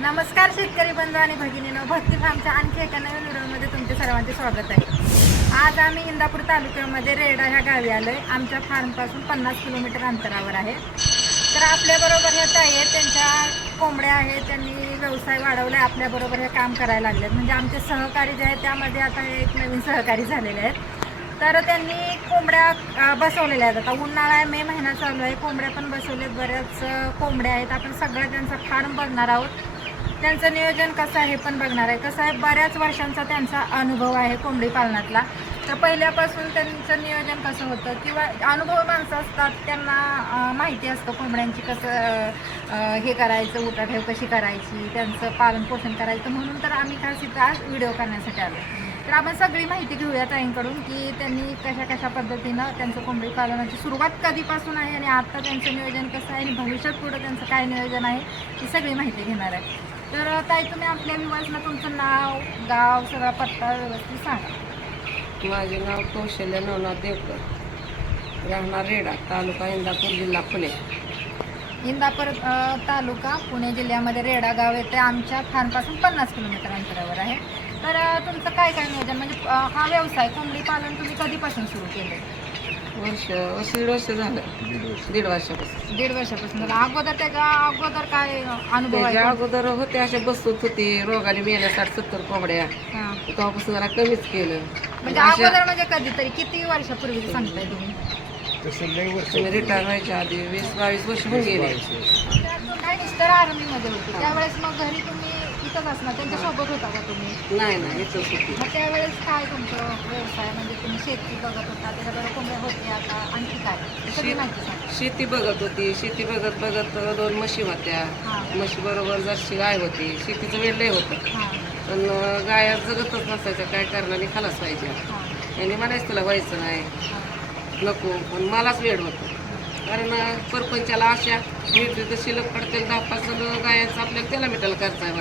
नमस्कार शेतकरी बंधू आणि भगिनीनो भक्ती फार्मच्या आणखी एका नवीन व्हिडिओमध्ये तुमचे सर्वांचे स्वागत आहे. आज आम्ही इंदापूर तालुक्यामध्ये रेडा ह्या गावी आलो आहे आमच्या फार्मपासून पन्नास किलोमीटर अंतरावर आहे. तर आपल्याबरोबर ह्या ताई आहेत त्यांच्या कोंबड्या आहेत त्यांनी व्यवसाय वाढवला आहे आपल्याबरोबर हे काम करायला लागलेत. म्हणजे आमचे सहकारी जे आहेत त्यामध्ये आता हे एक नवीन सहकारी झालेले आहेत. तर त्यांनी कोंबड्या बसवलेल्या आहेत. आता उन्हाळा आहे मे महिना चालू आहे. कोंबड्या पण बसवलेत बऱ्याच कोंबड्या आहेत. आपण सगळं त्यांचा फार्म बघणार आहोत. त्यांचं नियोजन कसं आहे पण बघणार आहे. कसं आहे बऱ्याच वर्षांचा त्यांचा अनुभव आहे कोंबडी पालनातला. तर पहिल्यापासून त्यांचं नियोजन कसं होतं किंवा अनुभव माणसं असतात त्यांना माहिती असतं कोंबड्यांची कसं हे करायचं उठाठेव कशी करायची त्यांचं पालन पोषण करायचं. म्हणून तर आम्ही खास इथं आज व्हिडिओ करण्यासाठी आलो. तर आपण सगळी माहिती घेऊया ताईंकडून की त्यांनी कशा कशा पद्धतीनं त्यांचं कोंबडी पालनाची सुरुवात कधीपासून आहे आणि आता त्यांचं नियोजन कसं आहे आणि भविष्यात पुढं त्यांचं काय नियोजन आहे ही सगळी माहिती घेणार आहे. तर ताई तुम्ही आपल्या विवासना तुमचं नाव गाव सगळा पत्ता व्यवस्थित सांगा. माझे नाव कौशल्य नवनाथ देवकर. राहणार रेडा तालुका इंदापूर जिल्हा पुणे. इंदापूर अ, तालुका पुणे जिल्ह्यामध्ये रेडा गाव येते. आमच्या फार्मपासून पन्नास किलोमीटर अंतरावर आहे. तर अ, तुमचं काय काय नियोजन? म्हणजे अ, हा व्यवसाय कोंबडी पालन तुम्ही कधीपासून सुरू केलं वर्ष वर्ष दीड वर्ष झालं. दीड वर्षापासून. दीड वर्षापासून. झालं अगोदर त्याच्या अगोदर काय अनुभव आहे त्याच्या अगोदर होते असे बसत होते रोगाने मेल्या साठ सत्तर कोंबड्या. हा. तेव्हापासून जरा कमीच केलं. म्हणजे अशा- अगोदर म्हणजे कधीतरी किती वर्षापूर्वी सांगताय तुम्ही? तुम्ही रिटायर व्हायच्या आधी वीस बावीस वर्ष होऊन गेले. काय मिस्टर आर्मी मध्ये होते. त्यावेळेस मग घरी तुम्ही इथंच असणार त्यांच्यासोबत होता का तुम्ही? नाही नाही इथंच होती. मग त्यावेळेस काय तुमचं व्यवसाय? म्हणजे तुम्ही शेती बघत होता त्याच्याबरोबर कोंबड्या होत्या का आणखी काय? हे सगळी शेत- माहिती सांगा. शेती बघत होती शेती बघत बघत दोन म्हशी होत्या. हां. म्हशी बरोबर जरशी गाय होती. शेतीचं वेळ लय होतं. हां. पण गाया जगतच नसायचं काय करणारी खालाच पाहिजे हां. यांनी म्हणायचं तुला व्हायचं नाही. हां. नको. पण मलाच वेळ होतो. कारण परपंचाला अशा मिळते तर शिल्लक पडते दहा पाच गायांचं आपल्याला त्याला मिटायला करता आहे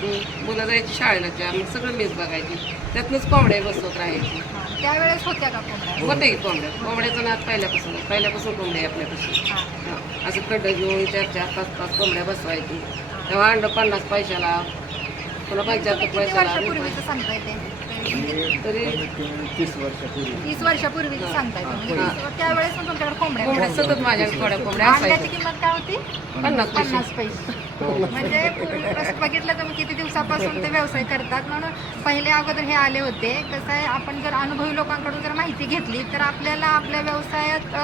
हं, मुलं जायची शाळेला त्या मग सगळं मीच बघायची. त्यातनंच कोंबड्या बसवत राहायची. त्यावेळेस होत्या का कोंबड्या? होते की कोंबड्या. कोंबड्याचं नाद पहिल्यापासून. पहिल्यापासून कोंबड्या आहे आपल्यापासून असं खड्डं घेऊन चार चार पाच पाच कोंबड्या बसवायची. तेव्हा अंड पन्नास पैशाला पुन्हा तुम्ही पंच्याहत्तर पैशाला तरी तीस वर्षापूर्वी तीस वर्षापूर्वीचं सांगताय तुम्ही. हां. म्हणजे त्यावेळेस पण तुमच्याकडे कोंबड्या कोंबड्या होत्या. सतत माझ्याकडे थोड्या कोंबड्या अंड्याची असायच्या किंमत काय होती? पन्नास पैसे. पन्नास पैसे. म्हणजे पूर्वीपासून बघितलं तुम्ही किती दिवसापासून ते व्यवसाय करतात म्हणून पहिले अगोदर हे आले होते. कसं आहे आपण जर अनुभवी लोकांकडून जर माहिती घेतली तर आपल्याला आपल्या व्यवसायात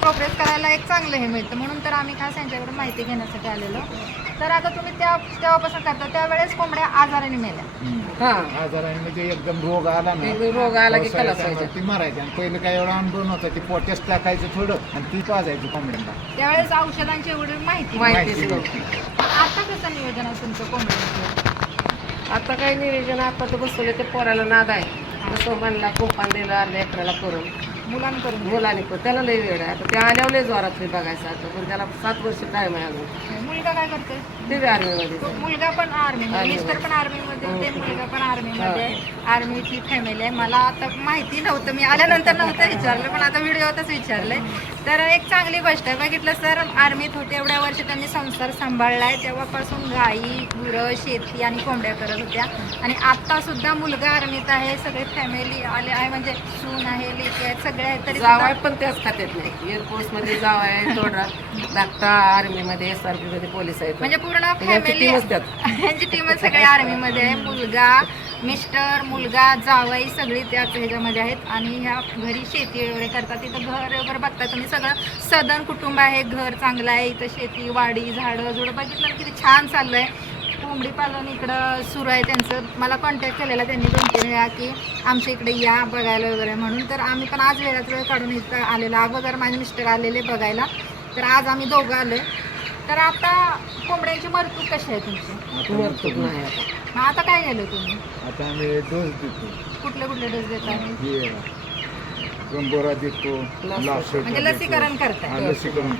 प्रोग्रेस करायला एक चांगलं हे मिळतं. म्हणून तर आम्ही खास यांच्याकडून माहिती घेण्यासाठी आलेलो. तर आता तुम्ही त्या तेव्हापासून करता त्यावेळेस कोंबड्या आजाराने मेल्या. हा. आजाराने म्हणजे एकदम रोग आला ना एकदम रोग आला की खलास व्हायचं. ती मारायची आणि पहिलं काय एवढा अनुभव नव्हता ती पोटॅश टाकायचं थोडं आणि ती पाजायची कोंबड्यांना. त्यावेळेस औषधांची एवढी माहिती माहितीच माहिती नव्हती. आता कसं नियोजन आहे तुमचं कोंबड्यांचं? आता काय नियोजन आता तर बसवले ते पोराला नाद आहे. जसं म्हणला कुंपान दिलं अर्ध्या एकराला करून. मुलांकडून. मुलाने त्याला लय वेळ आहे. आता ते आल्यावर लय जोरात बघायचं आता. पण त्याला सात वर्ष टाईम आहे अजून. मुलगा काय करते ते आर्मीमध्ये तो मुलगा पण आर्मी Army मिस्टर पण आर्मी मध्ये. होते हो. मुलगा पण आर्मी मध्ये. आर्मीची फॅमिली आहे. मला आता माहिती नव्हतं. मी आल्यानंतर नव्हतं विचारलं पण आता व्हिडिओतच विचारलंय. तर एक चांगली गोष्ट आहे. बघितलं सर आर्मीत होते एवढ्या वर्ष त्यांनी संसार सांभाळलाय. तेव्हापासून गाई गुरं शेती आणि कोंबड्या करत होत्या. आणि आता सुद्धा मुलगा आर्मीत आहे. सगळे फॅमिली आले आहे. म्हणजे सून आहे लेकी आहेत. सगळे आहेत तरी जावाय पण त्याच खात्यात नाही. एअरफोर्समध्ये जाव आहे थोडा धाकटा आर्मीमध्ये एस आर पी मध्ये पोलीस आहेत. म्हणजे पूर्ण फॅमिली टीमच त्यात. यांची टीमच सगळी आर्मीमध्ये आहे मुलगा मिस्टर मुलगा जावई सगळी त्याच ह्याच्यामध्ये आहेत. आणि ह्या घरी शेती वगैरे करतात. तिथं घर वगैरे बघता तुम्ही सगळं सदन कुटुंब आहे घर चांगलं आहे इथं शेती वाडी झाडं झुडं बघितलं किती छान चाललंय. कोंबडी पालन इकडं सुरू आहे त्यांचं. मला कॉन्टॅक्ट केलेला त्यांनी दोन तीन वेळा की आमच्या इकडे या बघायला वगैरे म्हणून. तर आम्ही पण आज वेळात वेळ काढून इथं आलेलो. अगोदर माझे मिस्टर आलेले बघायला तर आज आम्ही दोघं आलोय. तर आता कोंबड्यांची मरतूक कशी आहे तुमची? मरतूक नाही आता. आता काय गेलो तुम्ही? आता आम्ही डोस देतो. कुठले कुठले डोस देता? लासोटा म्हणजे देतो. लसीकरण करताय. हा, लसीकरण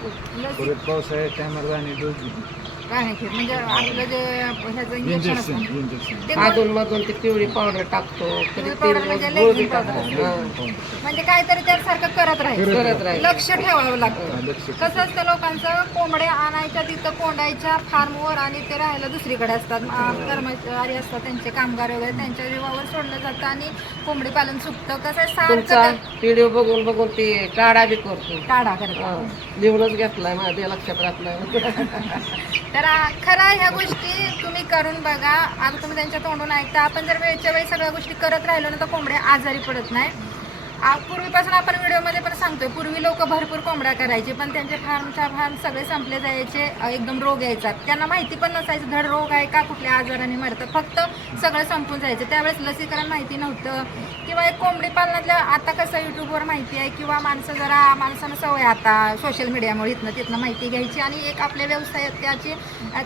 परत पावसाळ्यात टायमाला आणि डोस देतो. राहण्याची म्हणजे आपलं जे ह्याचं इंजेक्शन असतं इंजेक्शन ते मधून ती पिवळी पावडर टाकतो कधी powder म्हणजे गुळ लेझिम टाकतो. powder. हा. म्हणजे काहीतरी त्यासारखं करत राहील करत राहील लक्ष ठेवावं लागतं. हा, कसं असतं लोकांचं कोंबडे आणायच्या तिथं कोंडायच्या फार्मवर आणि ते राहायला दुसरीकडे असतात. आ, कर्मचारी असतात त्यांचे कामगार वगैरे त्यांच्या जीवावर सोडलं जातं आणि कोंबडी पालन चुकतं कसं आहे, तुमचा सारखं व्हिडिओ बघून बघून ते काढा बी करतो. काढा हा. करतात लिहूनच घेतलाय माझ्या लक्षात राहतलाय तर आ, खरं ह्या गोष्टी तुम्ही करून बघा. आता तुम्ही त्यांच्या तोंडून ऐकता. आपण जर वेळच्या वेळी सगळ्या गोष्टी करत राहिलो ना तर कोंबड्या आजारी पडत नाही. आ, पूर्वीपासून आपण व्हिडिओमध्ये पण सांगतोय पूर्वी लोक भरपूर कोंबड्या करायचे पण त्यांचे फार्मच्या फार्म सगळे संपले जायचे एकदम रोग यायचा. त्यांना माहिती पण नसायचं धड रोग आहे का कुठल्या आजाराने मरतं. फक्त सगळं संपून जायचं. त्यावेळेस लसीकरण माहिती नव्हतं. किंवा एक कोंबडी पालनातल्या आता कसं यूट्यूबवर माहिती आहे किंवा माणसं जरा माणसानं सवय आता सोशल मीडियामुळे इथनं तिथनं माहिती घ्यायची आणि एक आपल्या व्यवसाय त्याची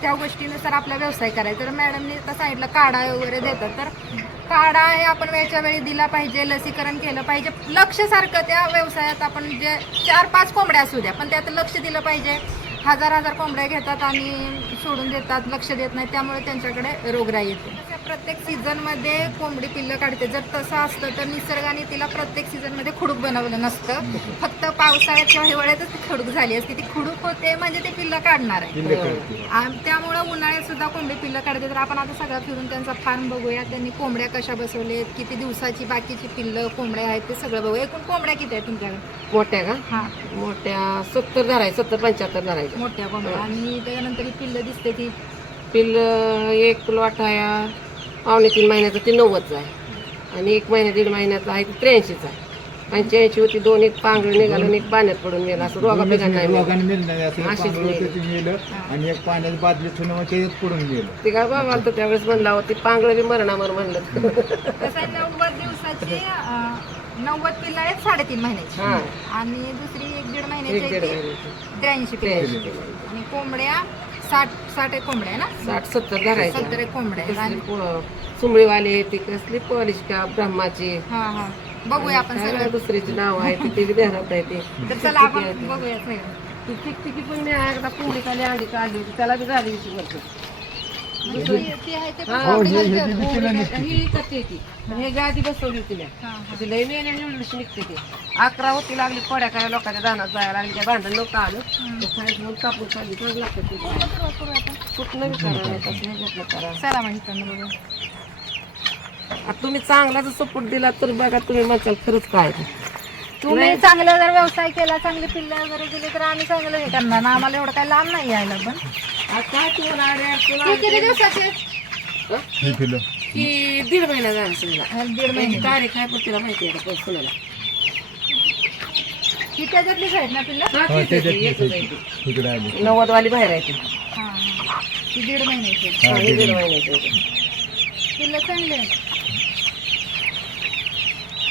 त्या गोष्टीनुसार आपला व्यवसाय करायचा. तर मॅडमनी आता साईडला काढा वगैरे देतात. तर काढा हे आपण वेळच्या वेळी दिला पाहिजे लसीकरण केलं पाहिजे. लक्ष सारखं त्या व्यवसायात आपण जे चार पाच कोंबड्या असू द्या पण त्यात लक्ष दिलं पाहिजे. हजार हजार कोंबड्या घेतात आणि सोडून देतात लक्ष देत नाही त्यामुळे त्यांच्याकडे रोगराई येते. प्रत्येक सीझनमध्ये कोंबडी पिल्लं काढते. जर तसं असतं तर निसर्गाने तिला प्रत्येक सीझनमध्ये खुडूक बनवलं नसतं. फक्त पावसाळ्यात किंवा हिवाळ्यातच ती खुडूक झाली असती. ती खुडूक होते म्हणजे ते पिल्लं काढणार आहे. आणि त्यामुळं उन्हाळ्यात सुद्धा कोंबडी पिल्लं काढते. तर आपण आता सगळं फिरून त्यांचा फार्म बघूया. त्यांनी कोंबड्या कशा बसवलेत किती दिवसाची बाकीची पिल्लं कोंबड्या आहेत ते सगळं बघूया. एकूण कोंबड्या किती आहेत तुमच्याकडे? मोठ्या का? हा. मोठ्या सत्तर धरायचं सत्तर पंच्याहत्तर धरायचं मोठ्या कोंबड्या. आणि त्याच्यानंतर ही पिल्लं दिसते ती. पिल्ल एक आहे पावणे तीन महिन्याचं ते नव्वदचं आहे. आणि एक महिना दीड महिन्याचा आहे ते त्र्याऐंशीचं आहे. पंच्याऐंशी होती दोन एक पांघळ निघालं आणि एक पाण्यात पडून गेला. असं रोगा पिकांना नाही अशीच मेलं आणि एक पाण्यात बादली ठेवून ते पडून गेलं. ते काय बाबा तर त्यावेळेस म्हणला होती पांघळ बी मरणामर म्हणलं. आहे नव्वद दिवसाची नव्वद पिल्लं आहेत साडेतीन महिन्याची. हा. आणि दुसरी एक दीड एक महिन्याची आहे त्र्याऐंशी पिल्लं. त्र्याऐंशी आणि कोंबड्या साठ साठ एक कोंबड्या ना? साठ सत्तर धरायचं सत्तर एक कोंबड्या आहेत. आणि सुंबळीवाली ती कसली पॉलिश का ब्रह्माची? हा हा. बघूया आपण काय सगळं. दुसरीची नाव आहे ती ते बी ध्यानात आहे ते. तर चला आपण बघूया सगळं. ती चिकचिकी पण मी एकदा कोंबडी खाली अंडी काढली होती त्याला बी झाली होती वरती. ते हा, काय- गादी बसवली होती. ती लई निवडून निघते ते. अकरा होती लागली पड्या काय लोकांच्या दानात जायला लागली त्या भांडण नव्हतं आलं. म्हणून कापून खाली लागतं ते. कुठलं तुम्ही चांगला जर सपोर्ट दिला तर बघा तुम्ही म्हणताल खरंच काय. तुम्ही चांगला जर व्यवसाय केला चांगली पिल्लं वगैरे दिली तर आम्ही चांगलं हे करणार. ना आम्हाला एवढं काही लांब नाही यायला पण. आता तुला ती किती दिवसाची? हे? की दीड महिना झाला समजा हा, दीड त्याची महिने. तारीख आहे पण तिला माहिती आहे का ही त्याच्यातलीच आहेत ना पिल्लं? हा, हो, तीच आहे आहे. आली. नव्वद वाली बाहेर आहे ती. हा हा. ती दीड महिन्याची आहे. हा, दीड दीड महिन्याची. आहे. ती. पिल्लं चांगले आहेत.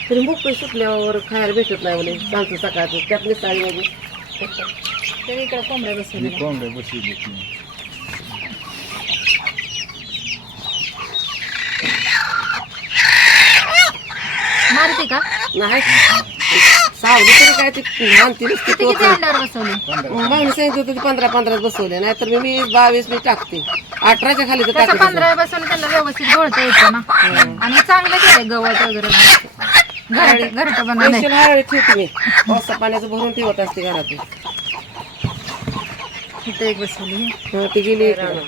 तरी मोकळी सुटल्यावर खायला भेटत नाही म्हणे सांगतो सकाळचं. त्यात मिसाळी म्हणजे तर इकडे कोंबड्या ही बसवल्या. कोंबड्या बसवली ती. मारते का? नाही. सावली तरी काय ती आणती नसती किती किती अंड्यावर बसवले? मागणी सांगितलं होतं ते पंधरा पंधराच बसवले. नाहीतर मी वीस बावीस मी टाकते. अठराच्या खाली तर टाकते पंधरा बसवलं त्याला व्यवस्थित येतं ना. आणि चांगलं केलंय गवत वगैरे. बनवलंय हळदी ठेवते मी. पावसा पाण्याचं भरून ठेवत असते घरात एक बसवली. हा, ती गेली इकडं.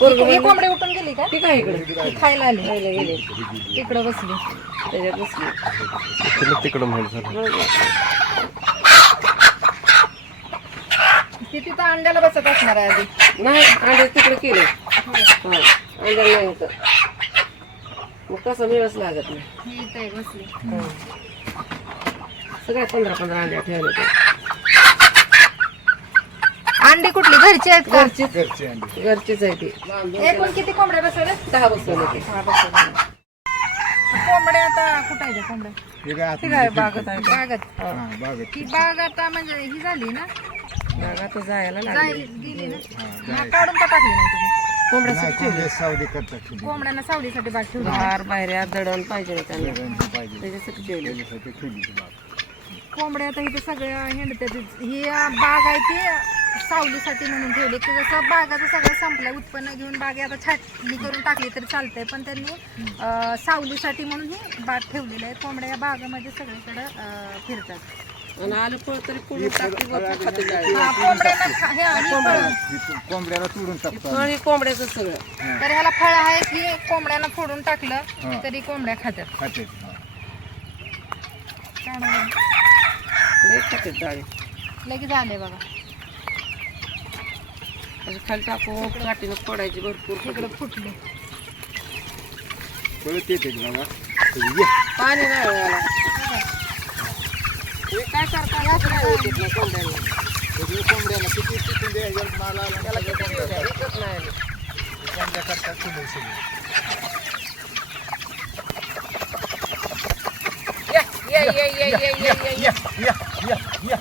पोरगं ही म्हणलं, कोंबडी उठून गेली का? ती काय इकडे? ती खायला आली. गेली. तिकडं बसली. त्याच्यात बसली ती तिथं अंड्याला बसत असणार आहे आधी. नाही अंडे तिकडे केले. हा अंड्याला नाही होतं मग तसं मिळच लागत नाही. ही इथं एक बसली. हा. सगळ्या पंधरा पंधरा अंड्या ठेवले अंडी कुठली? घरची आहेत का? घरचीच. घरची अंडी घरचीच आहे ती. एकूण किती कोंबड्या बसवल्या? दहा बसवले ते. आता कुठं आहे त्या कोंबड्या? हे काय ती काय आतमध्ये बागत आहे बागात. हा, बागेत. ही बाग आता म्हणजे ही झाली ना? बागात जायला लागली. गेली ना? काढून का टाकली नाही तुम्ही? कोंबड्या नाही, कोंबड्या सावली करतात ठेवली. कोंबड्यांना सावलीसाठी बाग ठेवली. बाहेर बाहेर दडण पाहिजे त्यांना. पाहिजे. त्याच्यासाठी ठेवले. त्याच्यासाठी ठेवली ती बाग. कोंबड्या आता इथे सगळ्या हिंडतात. ही बाग आहे ती सावलीसाठी म्हणून ठेवले की जसं बागाचं सगळं संपलं उत्पन्न घेऊन बागे आता छाटणी करून टाकली तरी चालतंय पण त्यांनी सावलीसाठी म्हणून ही बाग ठेवलेली आहे. कोंबड्या या बागामध्ये सगळीकडे फिरतात. कोंबड्याला तोडून टाकतो फळ हे कोंबड्याचं सगळं. तर ह्याला फळ आहे की कोंबड्यांना फोडून टाकलं हा. तरी कोंबड्या खातात खाते हा. त्यामुळे लय खाते जाळी. लगेच आले बघा. असं खाली टाकून काठीनं फोडायची भरपूर इकडे फुटले परत येते बाबा ये. पाणी नाही हो हे काय करता याच नाही होत इथलं कोंबड्यांना सगळी कोंबड्याला किती चिकन द्यायचं माल त्याला किती वेळ? एकच नाही आलं. कोंबड्या करतात सगळं सगळं. ये, ये, ये, ये, ये, ये, ये, ये. या, या, या, या.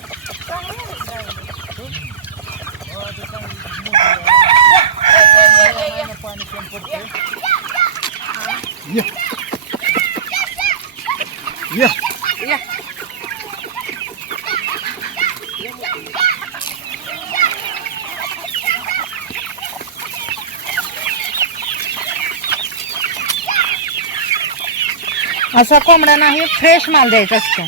पाणी कमी. असा कोंबड्यांना हे फ्रेश माल द्यायचा असतो.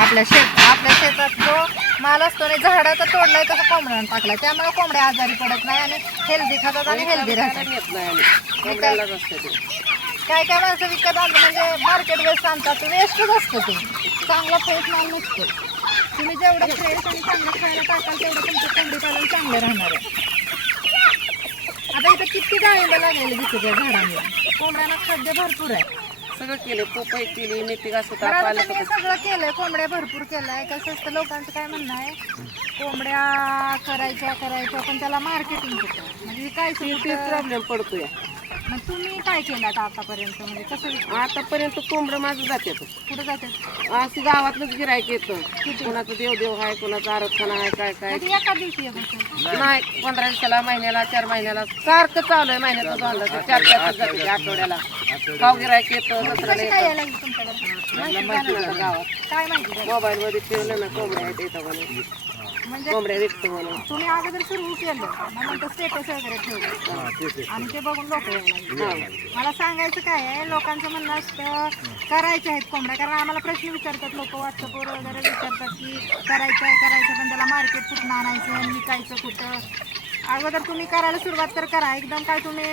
आपल्या शेत आपल्या शेतात जो माल असतो ना झाडाचा तोडलाय तसं कोंबड्यांना टाकलाय. त्यामुळे कोंबड्या आजारी पडत नाही आणि हेल्दी खातात आणि हेल्दी राहतात. काय काय माणसं विकत आणलं म्हणजे मार्केट वेस्ट आणतात. वेस्टच असतं ते. चांगला फ्रेश माल नसतो तुम्ही जेवढं फ्रेश आणि चांगलं खायला टाकाल तेवढं तुमचं कोंबडी पालन चांगलं राहणार आहे. आता इथं किती डाळिंब लागलेले दिसत या झाडांना कोंबड्यांना खाद्य भरपूर आहे. सगळं केलं पोपई केली मेथी बरं, आता पालक तुम्ही सगळं केलंय कोंबड्या भरपूर केलंय. कसं असतं लोकांचं काय म्हणणं आहे? कोंबड्या करायच्या करायच्या पण त्याला मार्केटिंग होतं म्हणजे काय प्रॉब्लेम पडतोय. मग तुम्ही काय केलं आता आतापर्यंत? म्हणजे कसं आतापर्यंत कोंबडं माझं जाते कुठं जाते अशी गावातलंच गिरायक येतं. कोणाचं देवदेव आहे कोणाचा आरक्षण आहे काय काय. कधी एका दिवशी येत असेल नाही पंधरा दिवसाला महिन्याला चार महिन्याला. सारखं चालू आहे महिन्याचं झालं तर चार चार जाते ते आठवड्याला. गाव गिरायक येतं कशी काय यायला लागली तुमच्याकडे? गावात काय माहिती? मोबाईल मध्ये ठेवलं ना कोंबड्या आहेत येतं म्हणून म्हणजे कोंबड्या विकतो म्हणून तुम्ही अगोदर सुरू केलं मग नंतर स्टेटस वगैरे ठेवलं हा, ते ते. आणि ते बघून लोक. हा. मला सांगायचं काय आहे लोकांचं म्हणणं असतं करायचे आहेत कोंबड्या कारण आम्हाला प्रश्न विचारतात लोक व्हॉट्सअपवर वगैरे विचारतात की करायचं आहे करायचं पण त्याला मार्केट कुठं आणायचं आणि विकायचं कुठं अगोदर तुम्ही करायला सुरुवात तर करा. एकदम काय तुम्ही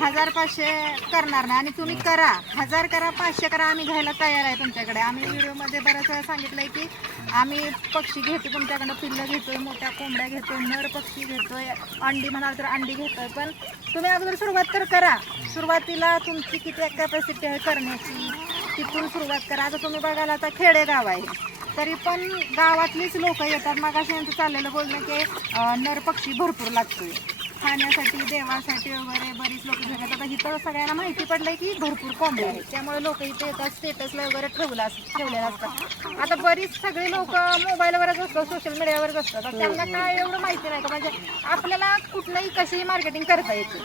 हजार पाचशे करणार नाही आणि तुम्ही करा. हजार करा पाचशे करा आम्ही घ्यायला तयार आहे तुमच्याकडे. आम्ही व्हिडिओमध्ये बऱ्याच वेळा सांगितलंय की आम्ही पक्षी घेतो तुमच्याकडनं पिल्लं घेतोय मोठ्या कोंबड्या घेतोय नर पक्षी घेतोय अंडी म्हणाल तर अंडी घेतोय. पण तुम्ही अगोदर सुरुवात तर करा. सुरुवातीला तुमची किती कॅपॅसिटी आहे करण्याची तिथून सुरुवात करा. आता तुम्ही बघायला आता खेडेगाव आहे. तरी पण गावातलीच लोक येतात. मग असं यांचं चाललेलं बोलणं की नर पक्षी भरपूर लागतोय. खाण्यासाठी देवासाठी वगैरे बरीच लोक घेतात आता इथं सगळ्यांना माहिती पडलंय की भरपूर कोंबडी आहेत. त्यामुळे लोक इथे येतात स्टेटसला वगैरे ठेवला अस ठेवलेलं असतात आता बरीच सगळे लोक मोबाईलवरच असतात सोशल मीडियावरच असतात. त्यांना काय एवढं माहिती नाही का? म्हणजे आपल्याला कुठलंही कशीही मार्केटिंग करता येते.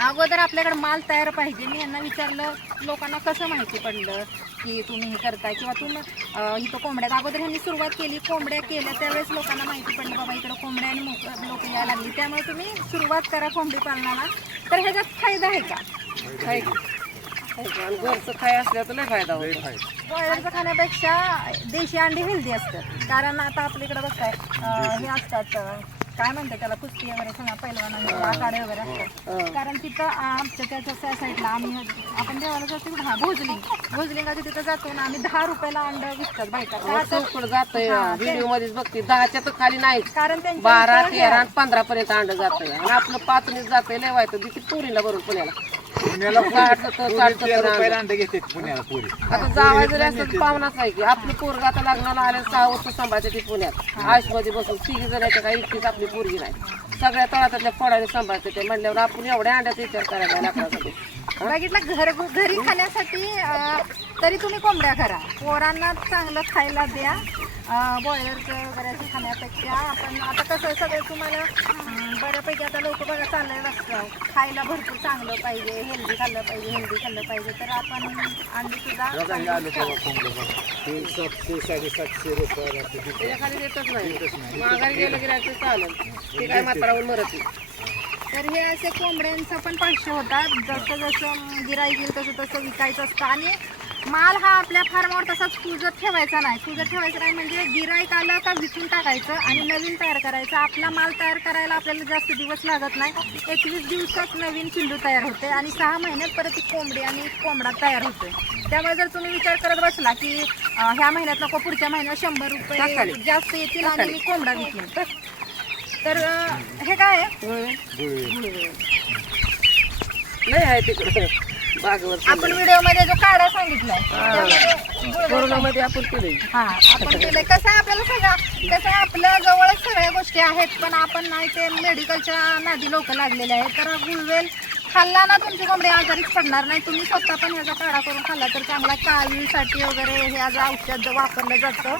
अगोदर आपल्याकडे माल तयार पाहिजे. मी यांना विचारलं लोकांना कसं माहिती पडलं की तुम्ही हे करताय? किंवा तुम्ही इथं कोंबड्या अगोदर ह्यांनी सुरुवात केली. कोंबड्या केल्या त्यावेळेस लोकांना माहिती पडलं बाबा इकडं कोंबड्या आणि लोक यायला लागली. त्यामुळे तुम्ही सुरुवात करा कोंबडी पालनाला. तर ह्याच्यात फायदा आहे का? खाय आणि घरचं खाय असल्या तर लय फायदा होतो. ब्रॉयलरचं खाण्यापेक्षा देशी अंडी हेल्दी असतात कारण आता आपल्याकडे बघताय हे असतात काय म्हणतात त्याला कुस्ती वगैरे सगळं पैलवान आखाडे वगैरे असतात. कारण तिथं आमच्या त्याच्या त्या साईडला आम्ही आपण देवाला जातो की हा भोजलिंग. भोजलिंगाच्या तिथं जातो ना आम्ही दहा रुपयाला अंड विकतात बायका जातंय. हा, ते- व्हिडिओ मध्येच बघते. दहाच्या तर खाली नाहीच कारण त्यांच्या बारा तेरा पंधरा पर्यंत अंड जातंय. आणि आपलं पाचनीच जातंय. लय व्हायचं किती पुरीला बरोबर पुण्याला. पुण्याला रुपयाला अंड. अंडे घेते पुण्याला पुरी. आता जावा जरी पाहुणाच आहे की. आपली पोरग आता लग्नाला आले सहा वर्ष सांभाळते ती पुण्यात. आयुषमध्ये बसून तिघी जणांच्या काही इतकीच आपली पोरगी नाही. सगळ्या तळातातल्या फोडाने सांभाळते ते. म्हणल्यावर आपण एवढ्या अंड्याचा विचार करायला लागला. बघितलं घर घरी खाण्यासाठी तरी तुम्ही कोंबड्या करा. पोरांना चांगलं खायला द्या. बॉयलरचं वगैरे असं खाण्यापेक्षा आपण आता कसं सगळं तुम्हाला बऱ्यापैकी आता लोक बघा चाललेलं असतं खायला भरपूर चांगलं पाहिजे हेल्दी खाल्लं पाहिजे हेल्दी खाल्लं पाहिजे. तर आपण अंडी सुद्धा. माघारी गेलं की चालेल. ते काय म्हातारावर मरत नाही. तर हे असे कोंबड्यांचं पण पैसे होतात. जसं जसं गिराईक येईल तसं तसं विकायचं असतं. आणि माल हा आपल्या फार्मावर तसाच कुजत ठेवायचा नाही. कुजत ठेवायचा नाही म्हणजे गिराईक आलं का विकून टाकायचं आणि नवीन तयार करायचं. आपला माल तयार करायला आपल्याला जास्त दिवस लागत नाही. एकवीस दिवसात नवीन पिल्लू तयार होते आणि सहा महिन्यात परत ती कोंबडी आणि कोंबडा तयार होतोय. त्यामुळे जर तुम्ही विचार करत बसला की ह्या महिन्यात नको पुढच्या महिन्यात शंभर रुपये. जास्त येतील आणि मी कोंबडा विकेन तर अं, हे काय आहे. नाही आहे तिकडे. बागवर आपण व्हिडिओमध्ये जो काढा सांगितलाय त्यामध्ये कोरोनामध्ये आपण केलंय. हा आपण केलंय. कसं आहे आपल्याला सगळं कसं आहे आपल्या जवळच सगळ्या गोष्टी आहेत पण आपण नाही ते मेडिकलच्या नादी लोक लागलेले आहेत. तर गुळवेल खाल्ला ना तुमची कोंबडी आजारीच पडणार नाही. तुम्ही स्वतः पण ह्याचा काढा करून खाल्ला तर चांगला कावीसाठी वगैरे हे आज औषध वापरलं जातं.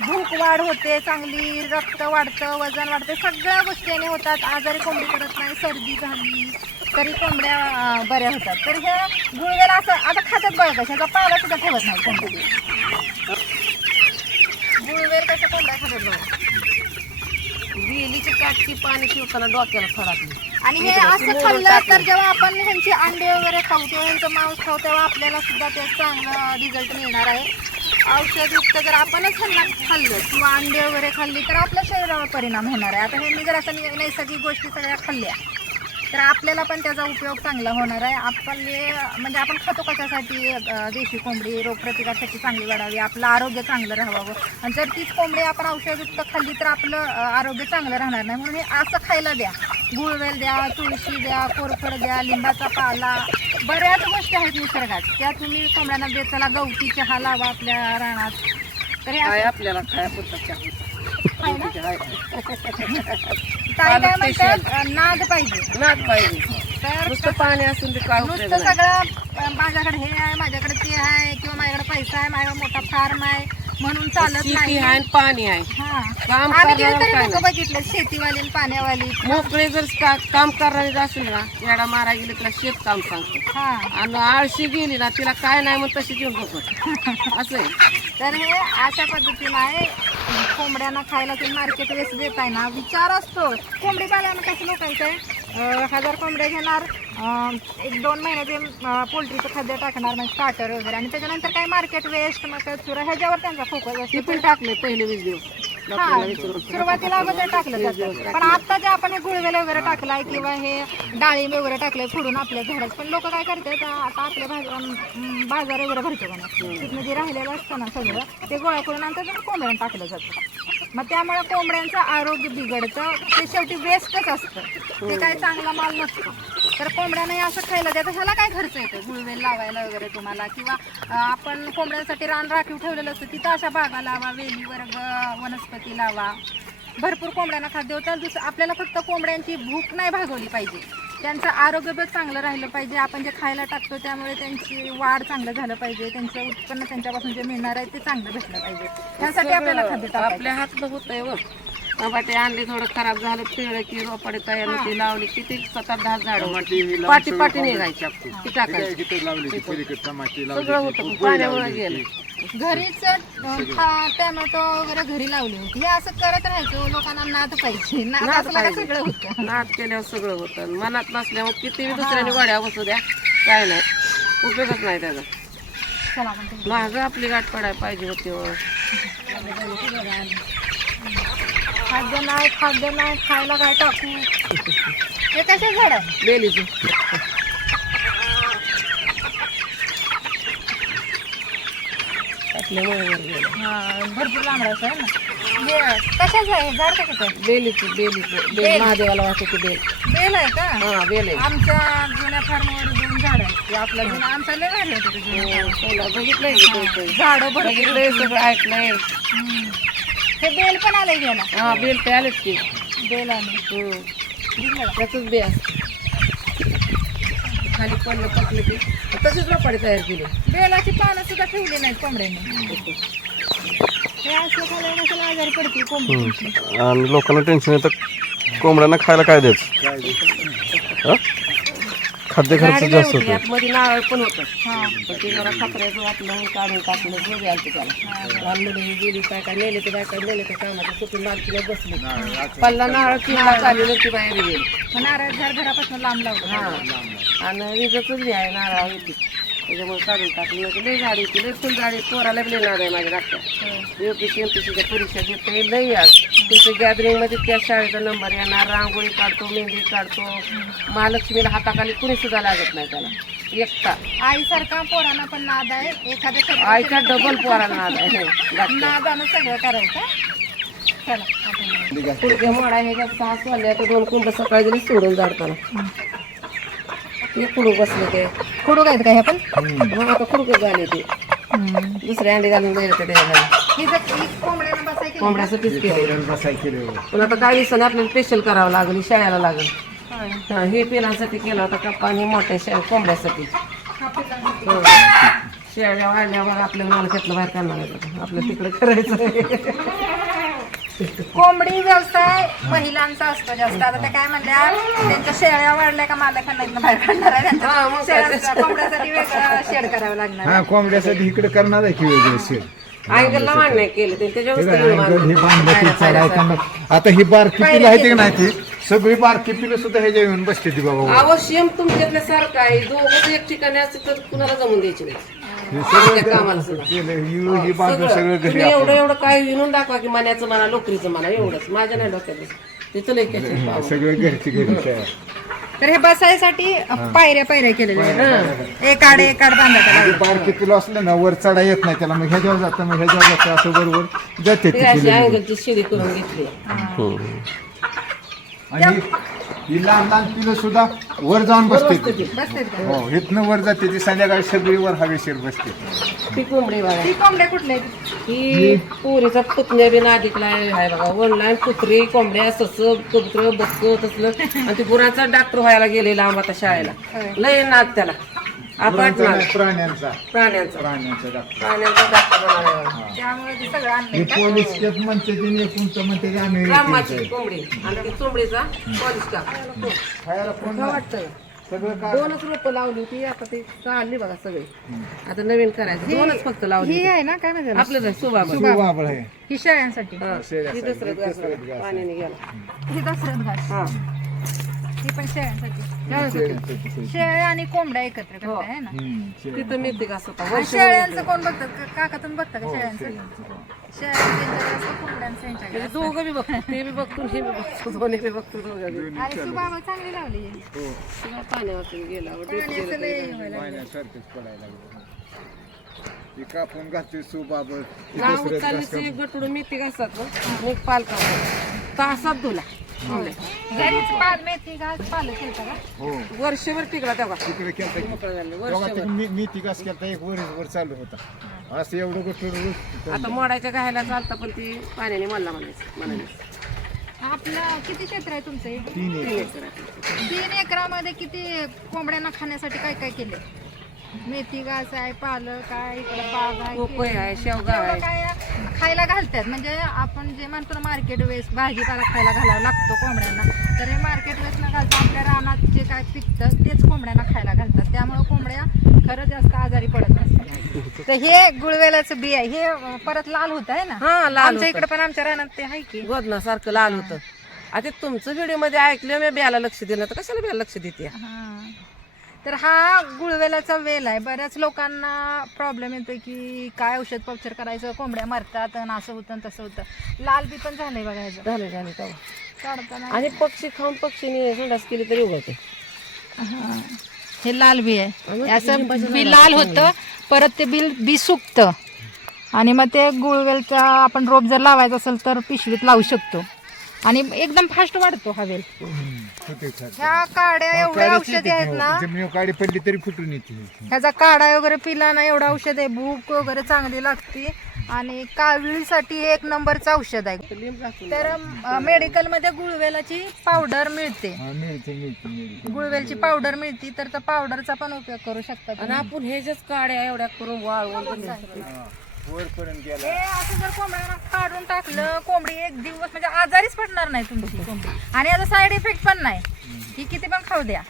भूक वाढ होते चांगली रक्त वाढतं वजन वाढते सगळ्या गोष्टी याने होतात. आजारी कोंबडी पडत नाही सर्दी झाली तरी कोंबड्या बऱ्या होतात. तर हे गुळवेल असं आता खातात बघा कशा पाला सुद्धा ठेवत नाही कोणती गुळवेल कसं कोंबड्या खातात बघा. बिलीची काटची पाणी पिवताना डोक्याला फडाकली आणि हे असं खाल्लं तर जेव्हा आपण ह्यांची अंडे वगैरे खाऊ किंवा ह्यांचं मांस खाऊ तेव्हा आपल्याला सुद्धा ते चांगला रिझल्ट मिळणार आहे. औषधयुक्त जर आपणच खाल्लं खाल्लं किंवा अंडे वगैरे खाल्ली तर आपल्या शरीरावर परिणाम होणार आहे. आता हे मी जर असं नैसर्गिक गोष्टी सगळ्या खाल्ल्या. तर आपल्याला पण त्याचा उपयोग चांगला होणार आहे. आपले म्हणजे आपण खातो कशासाठी? देशी कोंबडी रोगप्रतिकारशक्ती चांगली वाढावी आपलं आरोग्य चांगलं राहावं. आणि जर तीच कोंबडी आपण औषधयुक्त खाल्ली तर आपलं आरोग्य चांगलं राहणार नाही. म्हणून असं खायला द्या. गुळवेल द्या तुळशी द्या कोरफड द्या लिंबाचा पाला. बऱ्याच गोष्टी आहेत निसर्गात. त्या तुम्ही कोंबड्यांना देत चला गवती चहा लावा आपल्या रानात. तर आपल्याला आहे ना? काय ताई काय म्हणतात? अं, नाद पाहिजे. नाच पाहिजे. तर नुसतं पाणी असून ते काय उपयोग नुसतं नाही. सगळं अं, माझ्याकडे हे आहे माझ्याकडे ते आहे किंवा माझ्याकडे पैसा आहे माझ्याकडे मोठा फार्म आहे. म्हणून चालत शेती नाही आहे आणि पाणी आहे. हा. काम आम्ही करणाऱ्याला कितीतरी काय लोक बघितले शेतीवाली आणि पाण्यावाली. मोकळे जर का- काम करणारे असेल ना येडा मारा गेले तिला शेत काम सांगतो. हा. आणि आळशी गेली ना तिला काय नाही मग तशी घेऊन बघत असं आहे. तर हे अशा पद्धतीनं आहे. कोंबड्यांना खायला तुम्ही मार्केट वेस्ट देताय ना. विचार असतो. कोंबडी पाल्यानं कसं लोकांचं? आहे हजार कोंबड्या घेणार. एक दोन महिन्याचे पोल्ट्रीचं खाद्य टाकणार म्हणजे स्टार्टर वगैरे. आणि त्याच्यानंतर काय मार्केट वेस्ट मग चुरा ह्याच्यावर त्यांचा फोकस असतो. पण टाकले पहिले वीस दिवस. डॉक्टरला विचारून. सुरुवातीला अगोदर टाकलं जातं. पण आता जे आपण हे गुळवेल वगैरे टाकलाय किंवा हे डाळिंब वगैरे टाकलंय फोडून आपल्या झाडात पण लोक काय करतात आता आपल्या बाजार वगैरे भरतो नाही तिथनं जे राहिलेलं असतं ना सगळं ते गोळा करून नंतर ते कोंबड्यांना टाकलं जातं. मग त्यामुळे कोंबड्यांचं आरोग्य बिघडतं. ते शेवटी वेस्टच असतं. ते काय चांगला माल नसतो. तर कोंबड्यांना हे असं खायला द्या तर ह्याला काय खर्च येतो? गुळवेल लावायला वगैरे तुम्हाला किंवा आपण कोंबड्यांसाठी रान राखीव ठेवलेलं असतं तिथं अशा बागा लावा वेली वर्ग वनस्पती लावा. भरपूर कोंबड्यांना खाद्य होतं. दुसरं आपल्याला फक्त कोंबड्यांची भूक नाही भागवली पाहिजे. त्यांचं आरोग्य पण चांगलं राहिलं पाहिजे. आपण जे खायला टाकतो त्यामुळे त्यांची वाढ चांगलं झालं पाहिजे. त्यांचं उत्पन्न त्यांच्यापासून जे मिळणार आहे ते चांगलं भेटलं पाहिजे. त्यासाठी आपल्याला खाद्य आपल्या हातलं होतंय व टमाटे आणले थोडं खराब झालं पिळलं की रोपाडे तयार होते लावली किती सात आठ दहा झाड ही पाटी पाटी. निघायची ती टाकायची. किती लावली ती पलीकडे टमाटी लावली सगळं ती, होतं, पाण्यामुळे गेलं. ती. घरीच खा- टोमॅटो वगैरे घरी लावली होती. हे असं करत राहायचं. लोकांना नाद पाहिजे. नाद नाद असला का पाहिजे. सगळं होतं. नाद केल्यावर सगळं होतं. मनात नसल्यावर किती दुसऱ्याने वाड्या बसू द्या काय नाही. उपयोगच नाही त्याचा. चला आपण ते- महाग आपली गाठ पडायला पाहिजे होती हो. खाद्य नाही खाद्य नाही खायला काय टाकू? हे कसे झाड? बेलीची. टाकल्यामुळे वर गेलं. हा, भरपूर लांबडायचं आहे ना. हे कशाचं आहे? झाड कशाचं आहे? बेलीची बेलीची बेल बेल. महादेवाला बेल. बेल आहे का? हा बेल आहे. आमच्या जुन्या फार्मवर दोन झाड आहेत. ते आपला जुना आमचा लय भारी होतं ते जुनं हो, बघितलंय. झाडं भरपूर बघितलंय सगळं ऐकलंय. हम्म. हे बेल पण आलंय घ्यायला हा बेल ते आलेच की. बेल आले हम्म. दिसलं का? त्याचंच बे खाली पडलं पकलं की. तसेच रोपाडे तयार केले. बेलाची पानं सुद्धा ठेवली नाहीत कोंबड्यांनी. हे असलं खाल्ल्यावर कशाला आजारी पडते कोंबडी? आणि लोकांना टेन्शन येतं कोंबड्यांना खायला काय द्यायचं? हा? खाद्य खर्च जास्त होतो आतमध्ये नारळ पण होतं. पण ते जरा वाटलं काढून टाकलं आलते त्याला. गेली काय काय नेले ते काय काय नेले ते कामाचं सुटून मालकीला बसले. पल्ला नारळ किंवा ती बाहेर गेली. मग नारळ झाड घरापासून लांब लावलं. हा. आणि विजतच आहे नारळ होती. त्याच्यामुळे काढून टाकली. नाही लई गाडी होती लई फुल गाडी पोराला बी नारळ आहे माझ्या धाकट्या युपीसी एमपीसीच्या परीक्षा देते लई आज. तुमच्या गॅदरिंगमध्ये त्या शाळेचा नंबर येणार रांगोळी काढतो मेहंदी काढतो. महालक्ष्मीला हाताखाली कुणी सुद्धा लागत नाही त्याला. एकटा. आईसारखा पोरांना पण नाद आहे. एखाद्या आईच्या डबल पोराला नाद आहे. नादानं सगळं करायचं. चला मोडा हे जास्त सास वाले तर दोन कुंभ सकाळी दिली सोडून जाडताना हे कुडू बसले ते. खुडू काय काय आपण? मग आता कुडके झाले ते. दुसरे अंडे घालून द्यायला ते द्यायला ही जर ही कोंबड्यानं बसाय केली कोंबड्यासाठीच केले पण आता काही दिवसांनी आपल्याला स्पेशल करावं लागेल शाळेला लागेल. हा, हे पिलांसाठी केलं होतं कप्पा आणि मोठ्या शा कोंबड्यासाठी. हं. शेळ्या वाढल्यावर आपल्या मालकातलं बाहेर करणार आहे. आपलं तिकडे करायचं कोंबडी व्यवसाय महिलांचा असतो जास्त. आता ते काय म्हणल्या त्यांच्या शेळ्या वाढल्या का मालकांना इथनं बाहेर काढणार आहे हा, त्यांच्या शेळ्या- कोंबड्यासाठी वेगळं शेड करावं लागणार हा कोंबड्यासाठी इकडे करणार आहे की वेगळं शेड? केलं ते त्याच्यावर हे बांधलं. आता ही बारकी पिलं आहे की नाही ती? सगळी बारकी पिलं सुद्धा ह्याच्या येऊन बसते ती बाबा. अवश्य तुमच्यातल्या सारखं आहे. दोघं एक ठिकाणी असते तर कुणाला जमून द्यायची नाही. हे सगळं त्या कामाला सुद्धा. केलं ही- ही बांधून सगळं. घरी तुम्ही एवढं एवढं काय विणून दाखवा की मण्याचं म्हणा लोकरीचं म्हणा एवढंच. माझ्या नाही डोक्यात ते तुला एक याच्यात पाव. सगळं घरची घरी तयार. तर हे बसायसाठी पायऱ्या पायऱ्या केलेल्या आहेत. एक आड एक आड ती बारकी पिलं असलं ना वर चढा येत नाही त्याला. मग ह्याच्यावर जातं मग ह्याच्यावर जातं असं बरोबर जाते ती ते अशी पिलं. अँगलची शिडी करून घेतली. आणि ही लहान लहान पिलं सुद्धा वर जाऊन बसते हो इथनं वर जाते ती संध्याकाळी सगळी वर हवेशीर बसते. ती कोंबडी बघा. ती कोंबड्या कुठल्या? ही पुरीचा पुतण्या बी नादिकला आहे. बघा ऑनलाईन कुत्री कोंबड्या सस कुत्र बसक तसलं. आणि ती गुरांचा डॉक्टर व्हायला गेलेला आम्हा आता शाळेला. लय नाद त्याला. गुरांचा नाद नाही, प्राण्यांचा. प्राण्यांचा. प्राण्यांचा डॉक्टर प्राण्यांचा डॉक्टर बनायला त्यामुळे ते सगळं आणलंय हे का? पोलीस केस म्हणते ते नाही कोणतं म्हणते ते आम्ही रामाची कोंबडी. आणि ती कोंबडीचा पॉलिश का? खायला कोण काय वाटतं सगळं काय दोनच रोपं लावली होती. आता ती काढली बघा सगळी. आता नवीन करायचं. दोनच फक्त लावली ही आहे ना काय म्हणतात आपलं सुबाब सुबाबळ आहे. ही शेळ्यांसाठी. ती दुसरं घास. बघा, पाण्याने गेला ही दसऱ्यात घास. हा. ही पण शेळ्यांसाठी. शेळ्या आणि कोंबड्या एकत्र करताय है ना? तिथं घास होता आणि शेळ्यांचं कोण बघतात का- काका तुम्ही बघता का शेळ्यांचं? शेळ्यांचं यांच्याकडे असतं, कोंबड्यांचं यांच्याकडे म्हणजे दोघं बी बघतो ते बी बघतो आणि हे बी बघतो दोन्ही बी बघतो दोघं बी. असतं. आणि सुबाबा चांगली लावली. आहे. तिला पाण्यावरती गेला. पाण्याचं लय हे व्हायला लागलं. पाण्यासारखंच पडायला लागलं. हे कापून घालते हे गाव चालीचं एक गटुडं मेथी घासात मी पालका तासात धुला. घरीच पाल मेथी घास पालक केलता का? हो. वर्षभर टिकला तेव्हा. तिकडे केलता मोकळं झालं, तेव्हा वर्षभर. ते मी मी तिघास केलता एक वर वर चालू होता. असं एवढं गोष्ट रोज आता मोडायच्या घायला चालता पण ती पाण्याने मला म्हणायचं म्हणायचं. आपलं किती क्षेत्र आहे तुमचं हे? तीन एक तीन एकरामध्ये किती कोंबड्यांना खाण्यासाठी काय काय केले मेथी घास आहे पालक आहे इकडे बाग आहे शेवगा आहे. काय खायला घालतात. म्हणजे आपण जे म्हणतो ना मार्केट वेस्ट भाजीपाला खायला घालावा लागतो कोंबड्यांना. तर हे मार्केट वेस्ट न घालता आपल्या रानात जे काय पिकतं तेच कोंबड्यांना खायला घालतात. त्यामुळे कोंबड्या खरंच जास्त आजारी पडत नसतात. तर हे गुळवेलाचं बी आहे. हे परत लाल होत आहे ना? हा लाल आमच्या इकडे पण आमच्या रानात ते आहे की. गोदनासारखं लाल होतं. आता तुमचं व्हिडिओमध्ये ऐकलं मी बियाला लक्ष दिलं तर कशाला बियाला लक्ष देते? हा. तर हा गुळवेलाचा वेल आहे. बऱ्याच लोकांना प्रॉब्लेम येतो की काय औषध पपचर करायचं? कोंबड्या मरतात आणि असं होतं आणि तसं होतं. लाल बी पण झालंय बघायचं झालं झालं तेव्हा. काढताना आणि पक्षी खाऊन पक्षीने संडास केली तरी उगवते. हा. हे लाल बी आहे. असं बी लाल होतं परत ते बिल बी सुकतं. आणि मग ते गुळवेलचा आपण रोप जर लावायचा असेल तर पिशवीत लावू शकतो. आणि एकदम फास्ट वाढतो हा वेल. फुटे. ह्या काड्या एवढ्या औषधी आहेत ती, ना. हो. जमिनीवर काडी पडली तरी फुटून येते. ह्याचा काढा वगैरे पिला ना एवढं औषध आहे. भूक वगैरे चांगली लागते. आणि काविळीसाठी एक नंबरचं औषध आहे. तर मेडिकलमध्ये गुळवेलाची पावडर मिळते. हा, मिळते मिळते मिळते. गुळवेलची पावडर मिळते तर त्या पावडरचा पण उपयोग करू शकता आणि. आपण हे जेच काड्या एवढ्या करून वाळवून वरपर्यंत गेला. हे असं जर कोंबड्यांना काढून टाकलं कोंबडी एक दिवस म्हणजे आजारीच पडणार नाही तुमची कोंबडी. आणि याचा साईड इफेक्ट पण नाही. ही किती पण खाऊ द्या.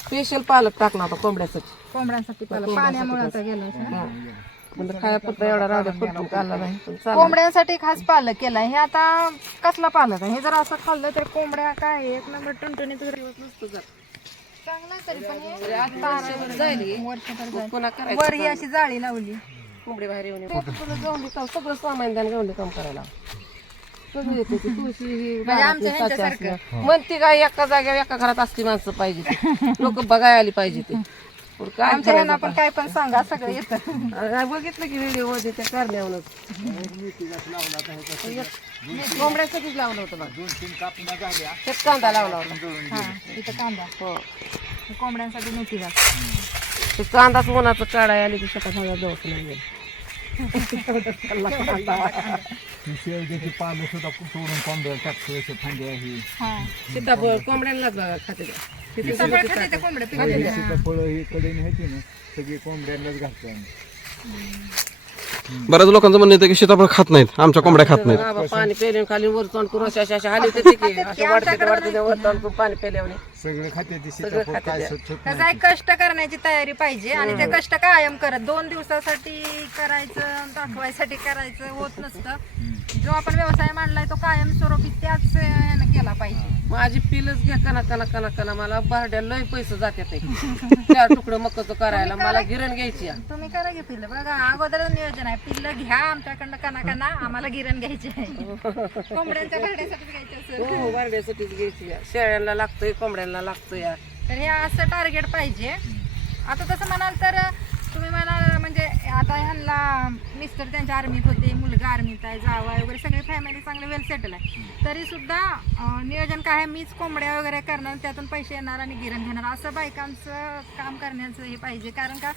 स्पेशल पालक टाकला होता कोंबड्यासाठी. कोंबड्यांसाठी पालक. पाण्यामुळे आता गेलं असेल ना. म्हणजे खायापुरता एवढा राहू द्या फुटून काढला नाही पण चालेल. कोंबड्यांसाठी खास पालक केलाय. हे आता कसला पालक आहे? हे जर असं खाल्लं तर कोंबड्या काय एक नंबर जर. चांगला तरी पण हे. वर्षभर जाईल. पुन्हा करायचं वर ही अशी जाळी लावली. कोंबडी बाहेर येऊन येते. तुला गवंडी काम सगळं सामान द्या गवंडी काम करायला. सगळं येते ते तुळशी ही म्हणजे साची. असल्या. म्हणते काय एका जागेवर एका घरात असली माणसं पाहिजे लोक बघायला आली पाहिजे ते. पण काय आमच्या ह्यांना पण काय पण सांगा सगळं येतं? अरे बघितलं की व्हिडिओमध्ये त्या करण्यावरच कोंबड्यासाठीच लावलं होतं बघ. दोन तीन कापण्या झाल्या. त्यात कांदा लावला होता. हा इथं कांदा. हो. हे कोंबड्यांसाठी मेथी घास. ते कांदाच उन्हाचं काढाय आली की शेतात हजार दवस नाही शेवग्याची पानं सुद्धा तोडून कोंबड्याला टाकतो असे फांद्या ही हा. सीताफळ कोंबड्यांनाच बघा खाते त्या. तिथे सीताफळ खाते ते कोंबड्या पिकलेले. सीताफळं ही कडेने ह्याची ना सगळी कोंबड्यांनाच घालतो आम्ही. बऱ्याच लोकांचं म्हणणं येतं की सीताफळ खात नाहीत आमच्या कोंबड्या खात नाहीत. बाबा पाणी पेले खाली वर तोंड करून अशा अशा अशा हाली ते की अशा वाढते वाढते वर तोंड करून पाणी पेल्यावर सगळे खाते काय त्याचं एक कष्ट करण्याची तयारी पाहिजे आणि ते कष्ट कायम करत दोन दिवसासाठी करायचं दाखवायसाठी करायचं होत नसतं. जो आपण व्यवसाय मांडलाय तो कायमस्वरूपी त्याच ह्यानं केला पाहिजे. माझी पिलच घ्या कना कना कना कना मला बारड्या लय पैसे जातात ते. चार तुकडं मक्काचं करायला. मला गिरण घ्यायची आहे. तुम्ही करा घे पिल्लं बघा अगोदर नियोजन आहे. पिल्लं घ्या आमच्याकडनं कना कना आम्हाला गिरण घ्यायची आहे. कोंबड्यांच्या घरड्यासाठी घ्यायची असेल. हो बारड्यासाठीच घ्यायची आहे. शेळ्यांना लागतंय कोंबड्यांना लागतो या. तर हे असं टार्गेट पाहिजे. आता तसं म्हणाल तर तुम्ही म्हणाल म्हणजे आता ह्यांना मिस्टर त्यांच्या आर्मीत होते मुलगा आर्मीत आहे जावा वगैरे सगळी फॅमिली चांगली वेल सेटल आहे. तरी सुद्धा नियोजन काय आहे? मीच कोंबड्या वगैरे करणार त्यातून पैसे येणार आणि गिरण घेणार. असं बायकांचं काम करण्याचं हे पाहिजे. कारण का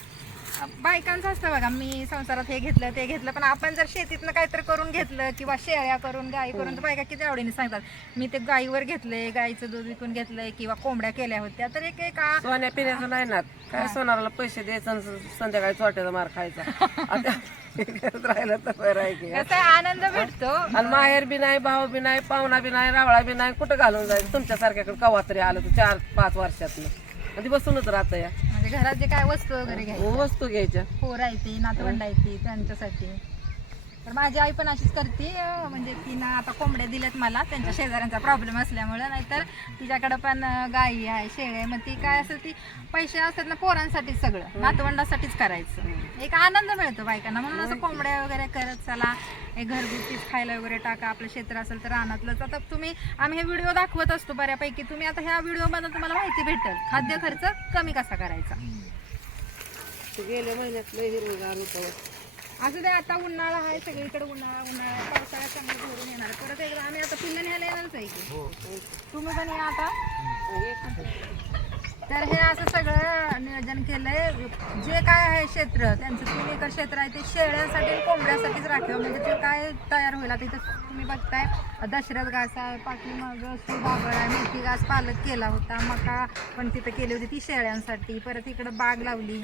बायकांचं असतं बघा मी संसारात हे घेतलं ते घेतलं पण आपण जर शेतीतनं काहीतरी करून घेतलं किंवा शेळ्या करून गाई करून तर बायका किती आवडीने सांगतात मी ते गाईवर घेतलंय गाईचं दूध विकून घेतलंय किंवा कोंबड्या केल्या होत्या तर एक एक आ- सोन्या पिण्याचं नाही ना काय सोनाराला पैसे द्यायचं आणि स- संध्याकाळी चोट्याचा मार खायचा. आता करत राहिलं तर बरं आहे की. आनंद भेटतो. आणि माहेर बी नाही भाऊ बी नाही पाहुणा बी नाही रावळा बी नाही कुठं घालून जायचं तुमच्यासारख्याकडे कवा तरी आलं तर चार पाच वर्षातनं. आणि ती बसूनच राहतं या. म्हणजे घरात जे काय वस्तू वगैरे घ्यायची वस्तू घ्यायच्या. पोर आहे ती नातवंड आहे ती त्यांच्यासाठी. तर माझी आई पण अशीच करते म्हणजे तिनं आता कोंबड्या दिल्यात मला त्यांच्या शेजाऱ्यांचा प्रॉब्लेम असल्यामुळे नाहीतर तिच्याकडे पण गाई आहे शेळे आहे मग ती काय असेल ती पैसे असतात ना पोरांसाठीच सगळं नातवंडासाठीच करायचं. एक आनंद मिळतो बायकांना म्हणून असं कोंबड्या वगैरे करत चला हे घरगुतीच खायला वगैरे टाका आपलं क्षेत्र असेल तर रानातलंच. आता तुम्ही आम्ही हे व्हिडिओ दाखवत असतो बऱ्यापैकी तुम्ही आता ह्या व्हिडिओमधून तुम्हाला माहिती भेटेल खाद्य खर्च कमी कसा करायचा? ते गेल्या महिन्यात असं ते आता उन्हाळा आहे सगळीकडे उन्हाळा उन्हाळा पावसाळ्यात चांगलं भरून येणार. परत एकदा आम्ही आता पिल्लं न्यायला येणारच आहे की. तुम्ही पण या आता. तर हे असं सगळं नियोजन केलंय. जे काय आहे क्षेत्र त्यांचं तीन एकर क्षेत्र आहे ते शेळ्यांसाठी कोंबड्यासाठीच राखावं. म्हणजे ते काय तयार होईल आता इथं तुम्ही बघताय. दशरथ घास आहे पाठीमागं सुबाबळ आहे मेथी घास पालक केला होता मका पण तिथं केली होती ती शेळ्यांसाठी. परत इकडं बाग लावली.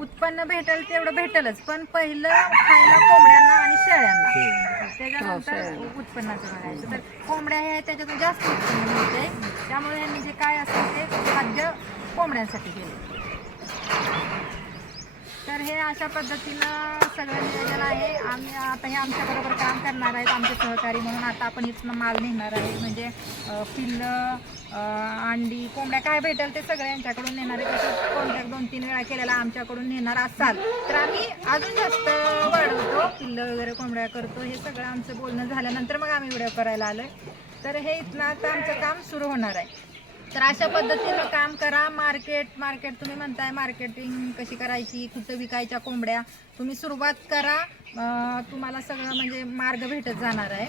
उत्पन्न भेटेल तेवढं भेटेलच. पण पहिलं खायला कोंबड्यांना आणि शेळ्यांना. त्याच्यानंतर उत्पन्नाचं बघायचं. तर कोंबड्या हे त्याच्यातून जास्त उत्पन्न मिळते. त्यामुळे यांनी जे काय असेल ते खाद्य कोंबड्यांसाठी केले. तर हे अशा पद्धतीनं सगळं नियोजन आहे. आम्ही आता हे आमच्याबरोबर काम करणार आहेत आमचे सहकारी म्हणून आता आपण इथनं माल नेणार आहे. म्हणजे पिल्लं अंडी कोंबड्या काय भेटेल ते सगळं यांच्याकडून नेणार आहे. तसं कोणत्या दोन तीन वेळा केलेला आमच्याकडून नेणार असाल. तर आम्ही अजून जास्त वाढवतो. पिल्लं वगैरे कोंबड्या करतो. हे सगळं आमचं बोलणं झाल्यानंतर मग आम्ही व्हिडिओ करायला आलो तर हे इथनं आता आमचं काम सुरू होणार आहे. तर अशा पद्धतीनं काम करा. मार्केट मार्केट तुम्ही म्हणताय मार्केटिंग कशी करायची कुठं विकायच्या कोंबड्या तुम्ही सुरुवात करा. तुम्हाला सगळं म्हणजे मार्ग भेटत जाणार आहे.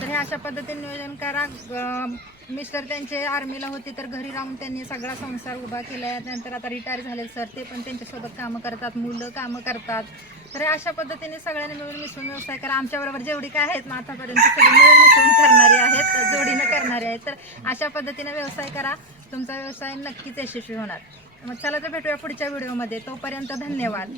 तर हे अशा पद्धतीने नियोजन करा. मिस्टर त्यांचे आर्मीला होते तर घरी राहून त्यांनी सगळा संसार उभा केला आहे नंतर आता रिटायर झाले सर ते पण त्यांच्यासोबत कामं करतात. मुलं कामं करतात. तर अशा पद्धतीने सगळ्यांनी मिळून मिसळून व्यवसाय करा. आमच्याबरोबर जेवढी काय आहेत ना आतापर्यंत सगळी मिळून मिसळून करणारी आहेत जोडीनं करणारे आहेत तर अशा पद्धतीने व्यवसाय करा. तुमचा व्यवसाय नक्कीच यशस्वी होणार. मग चला तर भेटूया पुढच्या व्हिडिओमध्ये तोपर्यंत धन्यवाद.